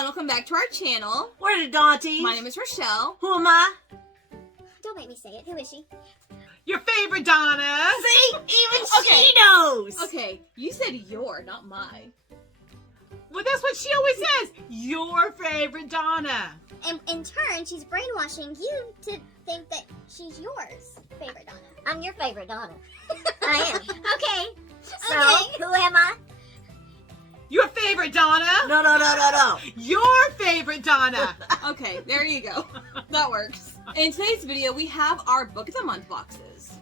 and welcome back to our channel. We're the Dawnties. My name is Rochelle. Who am I? Don't make me say it. Who is she? Your favorite Donna. See? Even she knows. Okay, you said your, not my. Well, that's what she always says. Your favorite Donna. And in turn, she's brainwashing you to think that she's yours favorite Donna. I'm your favorite Donna. I am. Okay. So, who am I? Your favorite Donna. No. Your favorite Donna. Okay, there you go. That works. In today's video, we have our Book of the Month boxes.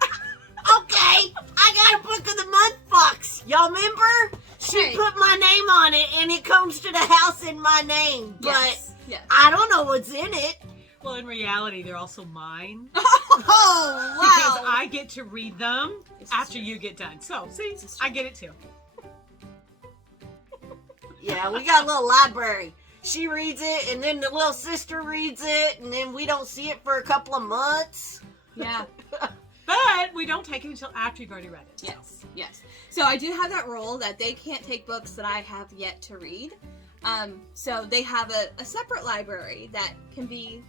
Okay, I got a Book of the Month box. Y'all remember? She put my name on it, and it comes to the house in my name. Yes. But I don't know what's in it. Well, in reality, they're also mine. Oh, wow. Because I get to read them after you get done. So, see, I get it too. Yeah, we got a little library. She reads it, and then the little sister reads it, and then we don't see it for a couple of months. Yeah. But we don't take it until after you've already read it. Yes. So I do have that rule that they can't take books that I have yet to read. So they have a separate library that can be,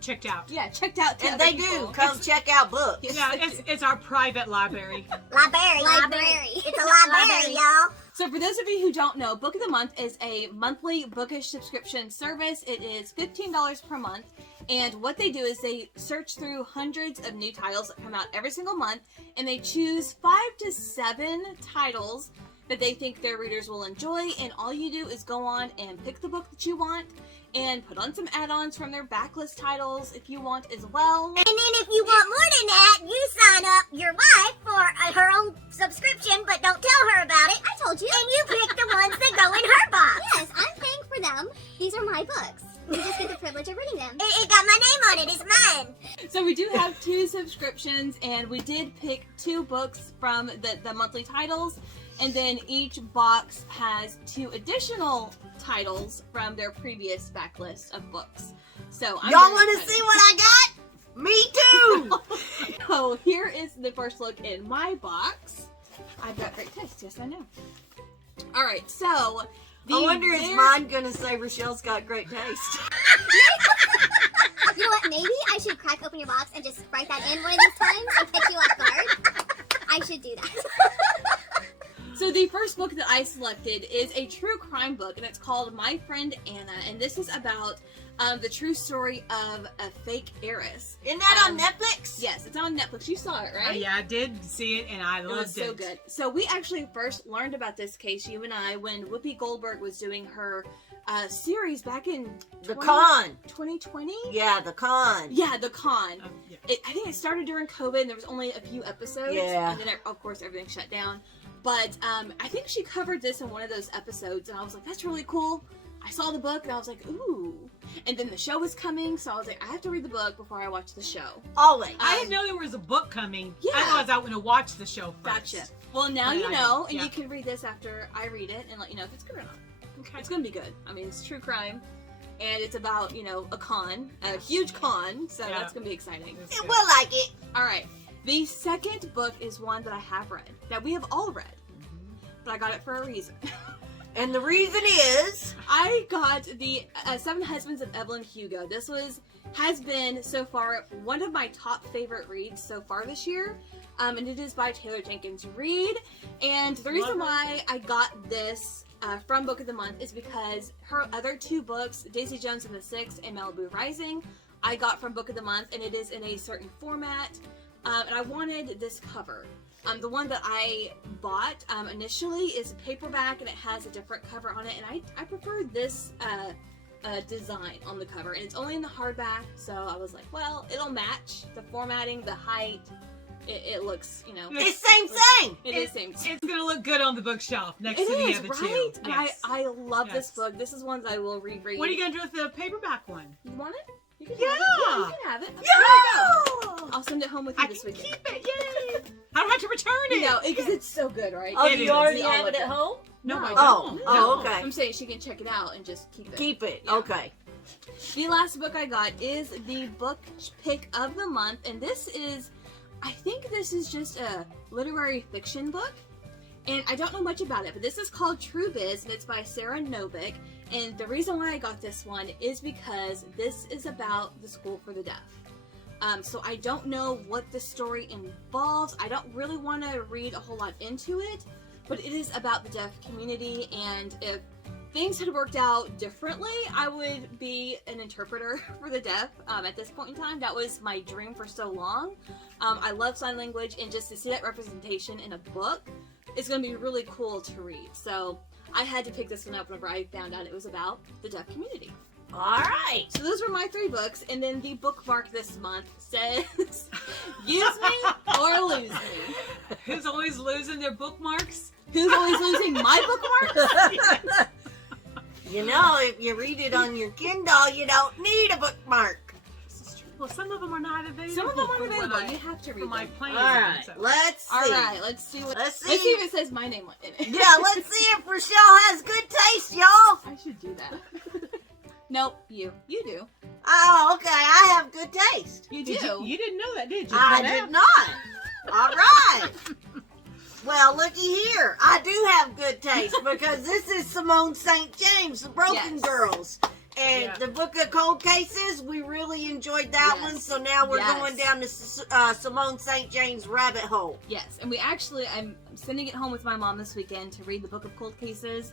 Checked out. checked out to And other they people. do come check out books. Yes, Yeah, they do. it's our private library. Library. It's a library, y'all. So for those of you who don't know, Book of the Month is a monthly bookish subscription service. It is $15 per month. And what they do is they search through hundreds of new titles that come out every single month. And they choose 5 to 7 titles that they think their readers will enjoy. And all you do is go on and pick the book that you want and put on some add-ons from their backlist titles if you want as well. And then if you want more than that, you sign up your wife for her own subscription, but don't tell her about it. I told you. And you pick the ones that go in her box. Yes, I'm paying for them. These are my books. You just get the privilege of reading them. It got my name on it. It's mine. So we do have 2 subscriptions, and we did pick 2 books from the monthly titles, and then each box has 2 additional titles from their previous backlist of books. So Y'all want to see what I got? Me too. So here is the first look in my box. I've got great taste. Yes, I know. All right, so I wonder is mine gonna say Rochelle's got great taste? You know what? Maybe I should crack open your box and just write that in one of these times and catch you off guard. I should do that. So the first book that I selected is a true crime book, and it's called My Friend Anna, and this is about the true story of a fake heiress. Isn't that on Netflix? Yes, it's on Netflix. You saw it, right? Yeah, I did see it, and I loved it. It was so good. So we actually first learned about this case, you and I, when Whoopi Goldberg was doing her series back in The Con. 2020? Yeah, The Con. Yeah, The Con. Yeah. I think it started during COVID, and there was only a few episodes. Yeah. And then, of course, everything shut down. But I think she covered this in one of those episodes, and I was like, that's really cool. I saw the book, and I was like, ooh. And then the show was coming, so I was like, I have to read the book before I watch the show. Always. I didn't know there was a book coming. Yeah. I thought I was going to watch the show first. Gotcha. Well, now Yeah, you know, and yeah. you can read this after I read it and let you know if it's good or not. Okay. It's going to be good. I mean, it's true crime, and it's about, a con, a huge con, so Yeah. that's going to be exciting. It's good. We'll like it. All right. The second book is one that I have read, that we have all read, but I got it for a reason. And the reason is... I got the 7 Husbands of Evelyn Hugo. This has been, so far, one of my top favorite reads so far this year. And it is by Taylor Jenkins Reid. And the reason why I got this from Book of the Month is because her other 2 books, Daisy Jones and the Six and Malibu Rising, I got from Book of the Month, and it is in a certain format. And I wanted this cover. The one that I bought initially is a paperback, and it has a different cover on it, and I prefer this design on the cover, and it's only in the hardback, so I was like, well, it'll match the formatting, the height. It looks, It's same thing. It is same. It's going to look good on the bookshelf next It to the is, other right? 2. And Yes. I love this Yes. book. This is one that I will reread. What are you going to do with the paperback one? You want it? You can Yeah. have it. Yeah, you can have it. Yeah! I'll send it home with you I this can weekend. keep it. Yay! I don't have to return it. Because it's so good, right? Oh, It do is. you already We all have love it at home? No, I Oh, don't. oh, No. okay. I'm saying she can check it out and just keep it. Keep it. Yeah. Okay. The last book I got is the book pick of the month, and I think this is just a literary fiction book, And I don't know much about it, but this is called True Biz, and it's by Sarah Novick. And the reason why I got this one is because this is about the school for the deaf. So I don't know what the story involves. I don't really want to read a whole lot into it, but it is about the deaf community, and if things had worked out differently, I would be an interpreter for the deaf at this point in time. That was my dream for so long. I love sign language, and just to see that representation in a book is going to be really cool to read. So I had to pick this one up whenever I found out it was about the deaf community. All right. So those were my 3 books, and then the bookmark this month says, use me or lose me. Who's always losing their bookmarks? Who's always losing my bookmarks? You know, if you read it on your Kindle, you don't need a bookmark. This is true. Well, some of them are not available. Some of them aren't for when available. You have to for read my them. plans. All right, So- let's see. All right, let's see what. Let's see. if it says my name in it. Yeah, let's see if Rochelle has good taste, y'all. I should do that. Nope, you do. Oh, okay. I have good taste. You do. You didn't know that, did you? I did not. All right. Well, looky here. I do have good taste because this is Simone St. James, The Broken Yes. Girls. And Yeah. the Book of Cold Cases, we really enjoyed that Yes. one. So now we're Yes. going down to Simone St. James rabbit hole. Yes, and I'm sending it home with my mom this weekend to read the Book of Cold Cases,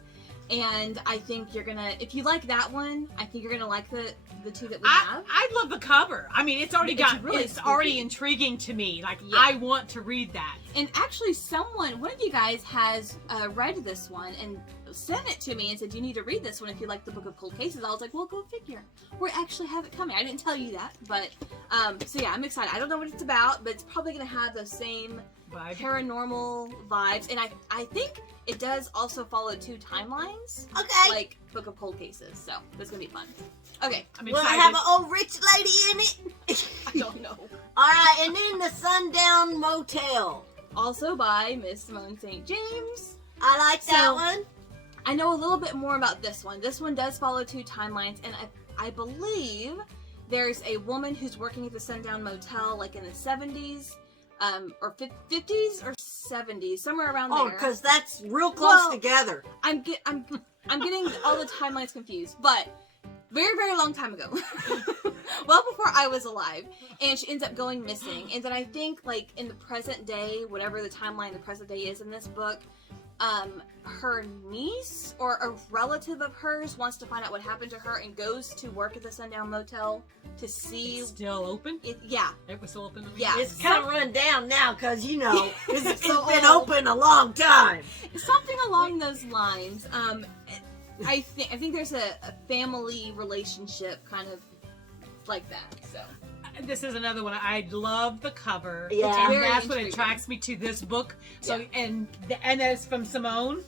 and I think you're gonna, if you like that one, I think you're gonna like the 2 that we have. I love the cover. I mean, it's already It's already really spooky. intriguing to me. Like, Yeah. I want to read that. And actually, one of you guys has read this one and sent it to me and said, you need to read this one if you like the Book of Cold Cases. I was like, well, go figure. We actually have it coming. I didn't tell you that, but, so yeah, I'm excited. I don't know what it's about, but it's probably going to have those same Vibe. paranormal vibes. And I think it does also follow 2 timelines, Okay. like Book of Cold Cases. So it's going to be fun. Okay. I'm Will it excited. have an old rich lady in it? I don't know. All right. And then the Sundown Motel. Also by Miss Simone St. James. I like that So- one. I know a little bit more about this one. This one does follow 2 timelines, and I believe there's a woman who's working at the Sundown Motel, like in the 70s, or 50s or 70s, somewhere around Oh, there. because that's real close Well, together. I'm getting all the timelines confused, but very, very long time ago. Well before I was alive. And she ends up going missing. And then I think, like, in the present day, whatever the timeline the present day is in this book, her niece or a relative of hers wants to find out what happened to her and goes to work at the Sundown Motel to see It's still open? it. Yeah. It was still open? Yeah. It's kind of run down now because, you know, it's so been old. open a long time. Something along those lines. I think there's a family relationship kind of like that. So This is another one. I love the cover. Yeah. And Very that's what intriguing. attracts me to this book. So, Yeah. and that's from Simone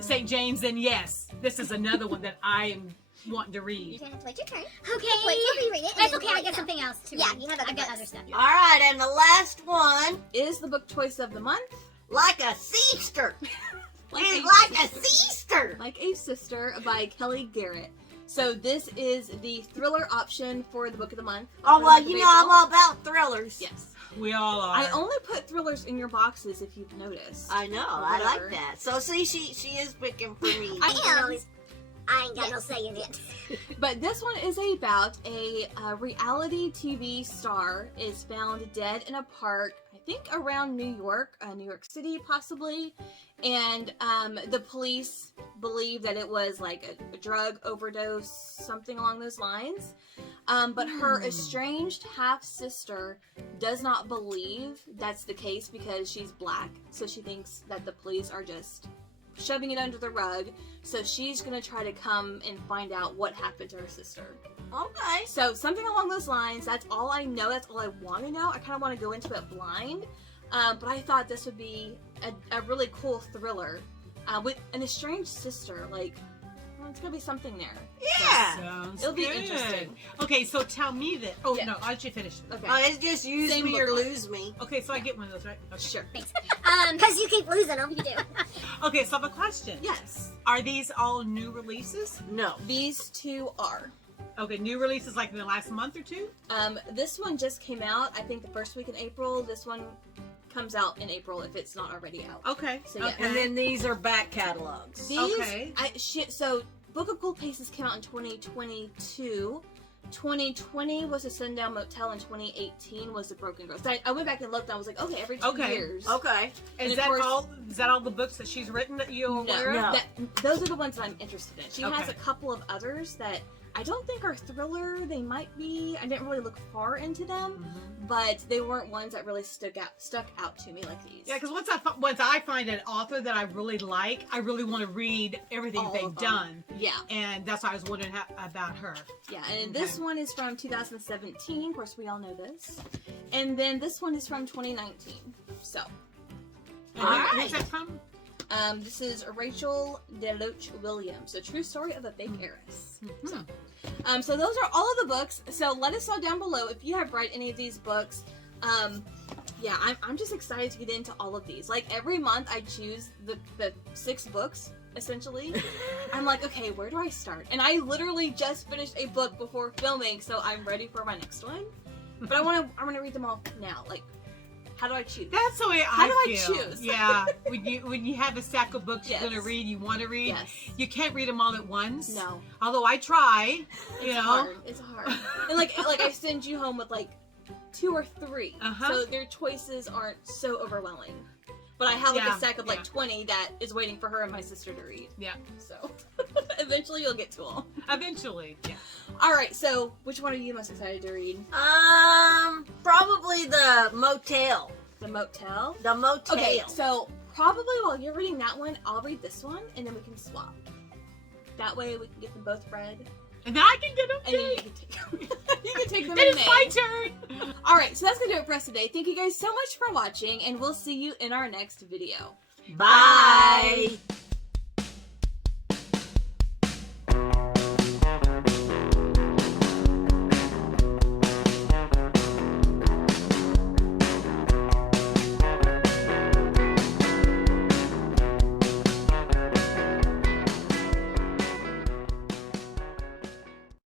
St. James. Then yes, this is another one that I am wanting to read. You're gonna have to wait your turn. Okay. Wait till we read it. That's and okay. then I let got you something else to Yeah, read. you have other I've got books. other stuff. All right, and the last one, is the book choice of the month. Like a Sister. Like It's a like a sister. Like a Sister by Kelly Garrett. So this is the thriller option for the book of the month. Oh, for the well, month of you know I'm April. all about thrillers. Yes. We all are. I only put thrillers in your boxes if you've noticed. I know. Or I whatever. like that. So, see, she is picking for me. I ain't got no say in it. But this one is about a reality TV star is found dead in a park, I think around New York City possibly. And the police believe that it was like a drug overdose, something along those lines. But her estranged half-sister does not believe that's the case because she's black. So she thinks that the police are just shoving it under the rug. So she's going to try to come and find out what happened to her sister. Okay. So something along those lines. That's all I know. That's all I want to know. I kind of want to go into it blind. But I thought this would be a really cool thriller with an estranged sister. Like, well, it's going to be something there. Yeah. Sounds It'll be good. interesting. Okay, so tell me that. Oh, Yeah. no, I'll let you finish. Okay. Oh, it's just use Same me or bookmark. lose me. Okay, so I get one of those, right? Okay. Sure. Because you keep losing them. You do. Okay, so I have a question. Yes. Are these all new releases? No. These 2 are. Okay, new releases like in the last month or two? This one just came out, I think the first week in April. This one comes out in April if it's not already out. Okay. So, yeah. Okay. And then these are back catalogs. These, Okay. So Book of Cold Faces came out in 2022. 2020 was the Sundown Motel, and 2018 was the Broken Girls. I went back and looked, and I was like, okay, every 2 years. Okay. And Is of that course- all? Is that all the books that she's written that you're aware of? No. Those are the ones that I'm interested in. She has Okay. a couple of others that I don't think are thriller. They might be. I didn't really look far into them, but they weren't ones that really stuck out to me like these. Yeah, because once I find an author that I really like, I really want to read everything All they've of them. done, Yeah, and that's why I was wondering about her. yeah. And this one is from 2017. Of course, we all know this. And then this one is from 2019. So, And All who's right. that from? this is Rachel DeLoach Williams, A True Story of a Fake Heiress. So those are all of the books. So let us know down below if you have read any of these books. Yeah, I'm just excited to get into all of these. Like every month I choose the 6 books, essentially. I'm like, okay, where do I start? And I literally just finished a book before filming, so I'm ready for my next one. But I want to read them all now. Like, how do I choose? That's the way How I do I feel. choose? Yeah, when you have a stack of books Yes. you're gonna read, you want to read. Yes. You can't read them all at once. No. Although I try, you It's know. hard. It's hard. And like I send you home with like 2 or 3, so their choices aren't so overwhelming. But I have like Yeah, a stack of like yeah. 20 that is waiting for her and my sister to read. Yeah. So eventually you'll get to them. Eventually. Yeah. All right. So which one are you most excited to read? Probably the motel. The Motel. The motel. Okay. So probably while you're reading that one, I'll read this one, and then we can swap. That way we can get them both read, And then I can get them. and then you can take them. You can take them Then in it's May. my turn. All right, so that's gonna do it for us today. Thank you guys so much for watching, and we'll see you in our next video. Bye.